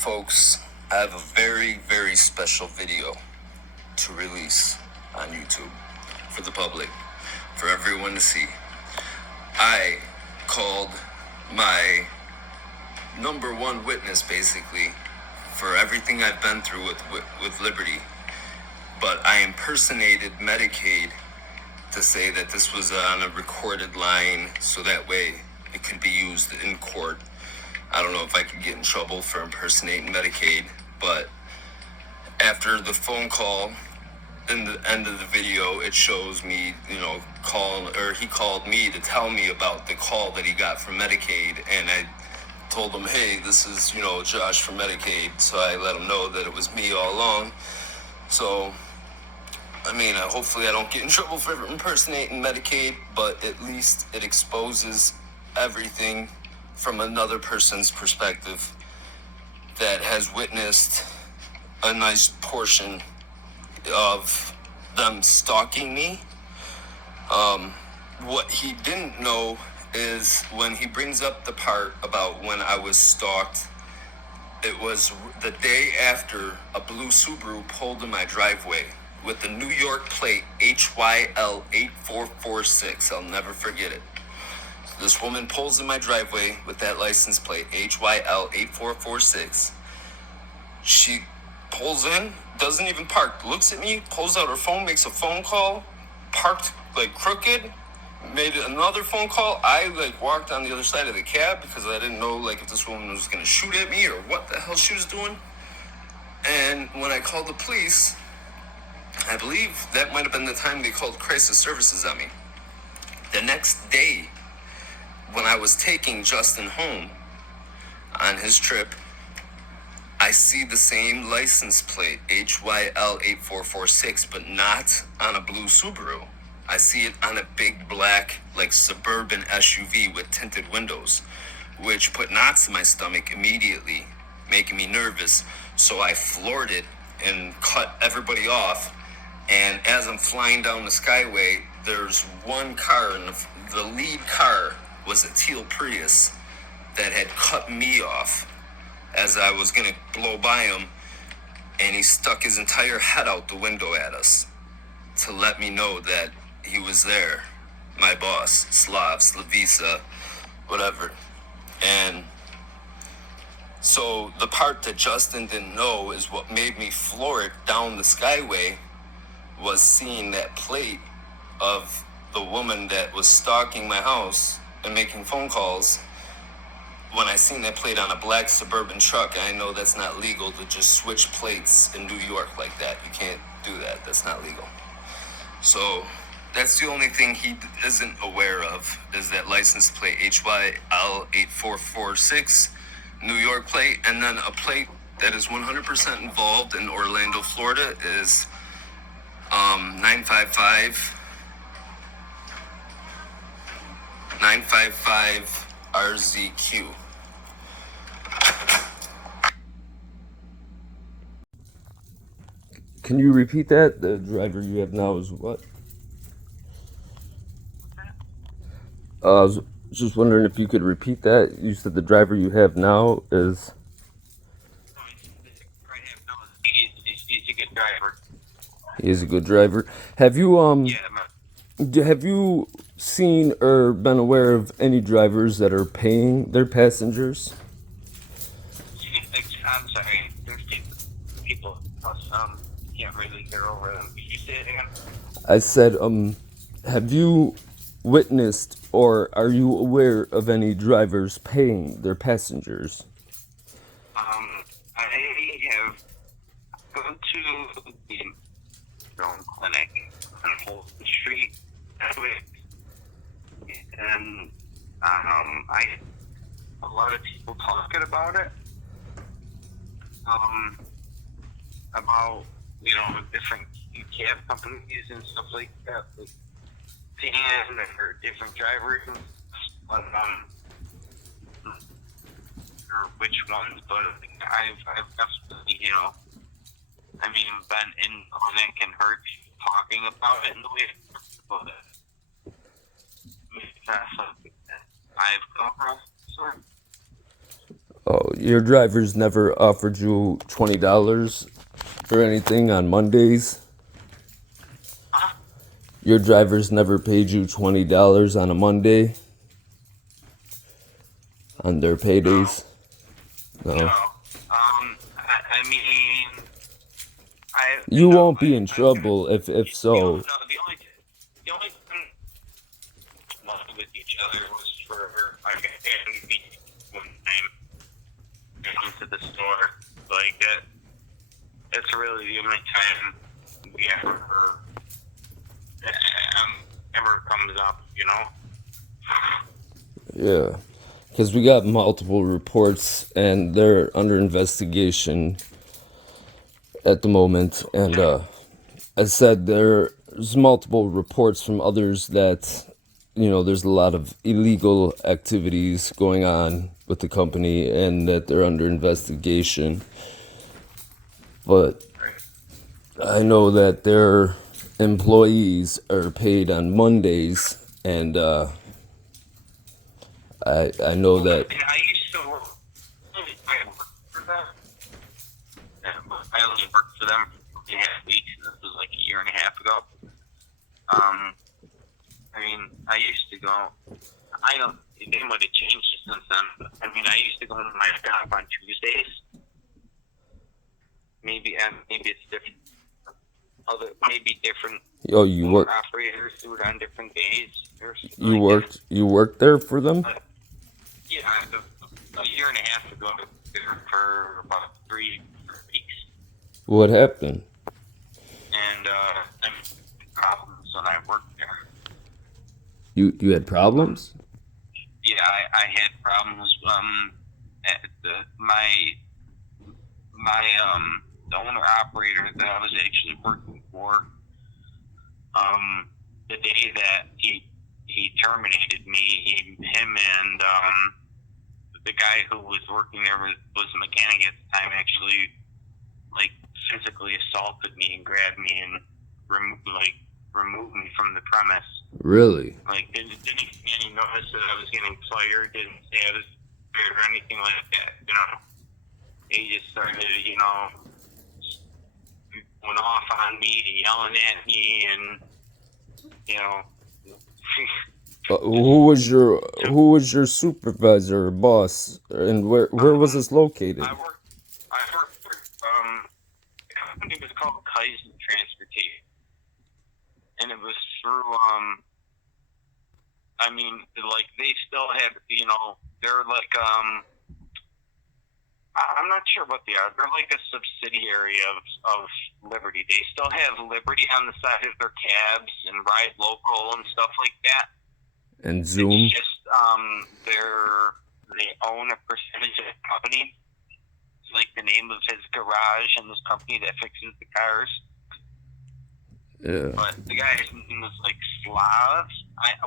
folks, I have a very, very special video to release on YouTube for the public, for everyone to see. I called my number one witness, basically, for everything I've been through with Liberty, but I impersonated Medicaid to say that this was on a recorded line, so that way it could be used in court. I don't know if I could get in trouble for impersonating Medicaid, but after the phone call, in the end of the video, it shows me, he called me to tell me about the call that he got from Medicaid, and I told him, hey, this is, Josh from Medicaid, so I let him know that it was me all along. So, hopefully I don't get in trouble for impersonating Medicaid, but at least it exposes everything from another person's perspective that has witnessed a nice portion of them stalking me. What he didn't know is when he brings up the part about when I was stalked, it was the day after a blue Subaru pulled in my driveway with the New York plate HYL 8446. I'll never forget it. This woman pulls in my driveway with that license plate, HYL 8446. She pulls in, doesn't even park, looks at me, pulls out her phone, makes a phone call, parked crooked, made another phone call. I walked on the other side of the cab because I didn't know if this woman was gonna shoot at me or what the hell she was doing. And when I called the police, I believe that might have been the time they called crisis services on me. The next day, when I was taking Justin home on his trip, I see the same license plate, HYL 8446, but not on a blue Subaru. I see it on a big black, suburban SUV with tinted windows, which put knots in my stomach immediately, making me nervous. So I floored it and cut everybody off. And as I'm flying down the Skyway, there's one car, and the lead car was a teal Prius that had cut me off as I was gonna blow by him, and he stuck his entire head out the window at us to let me know that he was there, my boss, Slavisa, whatever. And so the part that Justin didn't know is what made me floor it down the Skyway was seeing that plate of the woman that was stalking my house and making phone calls. When I seen that plate on a black suburban truck, I know that's not legal to just switch plates in New York like that. You can't do that. That's not legal. So that's the only thing he isn't aware of is that license plate HYL 8446 New York plate. And then a plate that is 100% involved in Orlando, Florida is 955 RZQ. Can you repeat that? The driver you have now is what? I was just wondering if you could repeat that. You said the driver you have now is... He's a good driver. He is a good driver. Have you, have you seen or been aware of any drivers that are paying their passengers? I'm sorry. There's people can't really get over them. Did you say it again? I said, have you witnessed or are you aware of any drivers paying their passengers? I have gone to the drone clinic on Holden Street, and a lot of people talking about it. About different cab companies and stuff like that, like Dan or different drivers, but or which ones. But I've definitely been in clinic and heard people talking about it and the way about it. That's something that I've come across. Oh, your drivers never offered you $20 or anything on Mondays? Huh? Your drivers never paid you $20 on a Monday on their No, paydays? no. No. I mean, I You no, won't be in trouble if so. no. The only thing with each other was for like a meet one time going to the store like that. That's really the only time we ever comes up, you know. Yeah. Because we got multiple reports and they're under investigation at the moment. And I said there's multiple reports from others that, there's a lot of illegal activities going on with the company and that they're under investigation. But I know that their employees are paid on Mondays, and I know that. And I used to work. I worked for them. I only worked for them for 3.5 weeks, and this was like a year and a half ago. I mean, I used to go. I don't. They might have changed it since then. But, I mean, I used to go to my job on Tuesdays. Maybe it's different. Maybe different. Oh, you work. Operators do it on different days. You worked. You worked there for them. Yeah, a year and a half ago, for about 3 weeks. What happened? And I had problems when I worked there. You had problems? Yeah, I had problems. At the owner operator that I was actually working for. The day that he terminated me, him and the guy who was working there was a mechanic at the time, actually like physically assaulted me and grabbed me and removed me from the premise. Really? Like didn't give me any notice that I was getting fired, didn't say I was fired or anything like that, you know. He just started, going off on me, yelling at me, and who was your supervisor or boss, and where was this located? I worked for the company was called Kaizen Transportation, and it was through I mean, like they still have, they're like I'm not sure what they are. They're like a subsidiary of Liberty. They still have Liberty on the side of their cabs and Ride Local and stuff like that. And Zoom. It's just they own a percentage of the company. It's like the name of his garage and this company that fixes the cars. Yeah. But the guy's name was like Slav.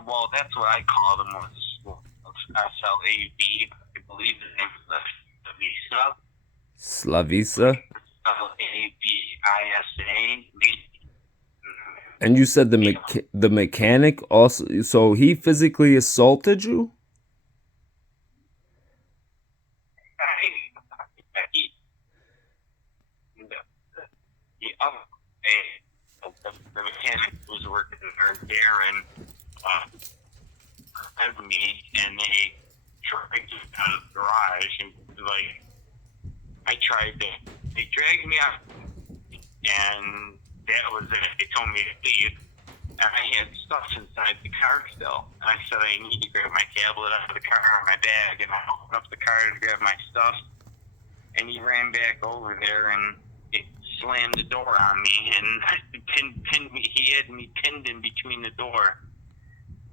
Well, that's what I called him, was SLAV. I believe his name was Slavisa? SLAVISA. And you said the mechanic also, so he physically assaulted you? The mechanic was working there, Darren, of me, and they tried to get out of the garage, and they dragged me out, and that was it. They told me to leave, and I had stuff inside the car still. And I said I need to grab my tablet out of the car or my bag, and I opened up the car to grab my stuff, and he ran back over there and it slammed the door on me and pinned me. He had me pinned in between the door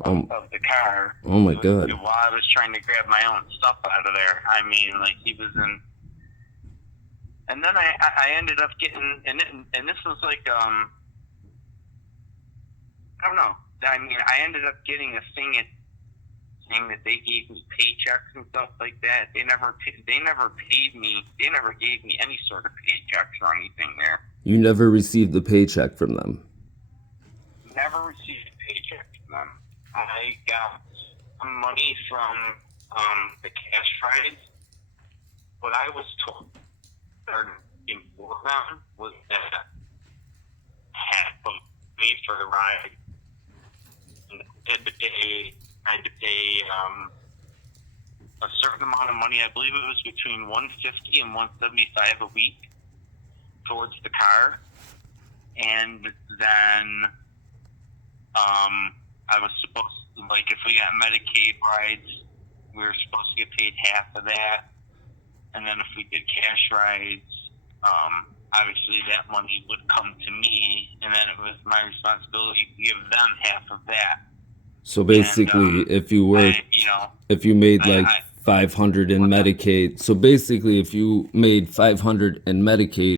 of the car. Oh my God! While I was trying to grab my own stuff out of there, I mean, like he was in. And then I ended up getting, and this was like I don't know. I mean, I ended up getting a thing saying that they gave me paychecks and stuff like that. They never paid me. They never gave me any sort of paychecks or anything there. You never received a paycheck from them? Never received a paycheck from them. I got some money from the cash rides, what I was told before then was that half of me for the ride, and I had to pay a certain amount of money. I believe it was between $150 and $175 a week towards the car, and then I was supposed to, like, if we got Medicaid rides, we were supposed to get paid half of that, and then if we did cash rides, obviously that money would come to me, and then it was my responsibility to give them half of that. So basically, if you work, if you made like 500 in Medicaid, so basically if you made 500 in Medicaid,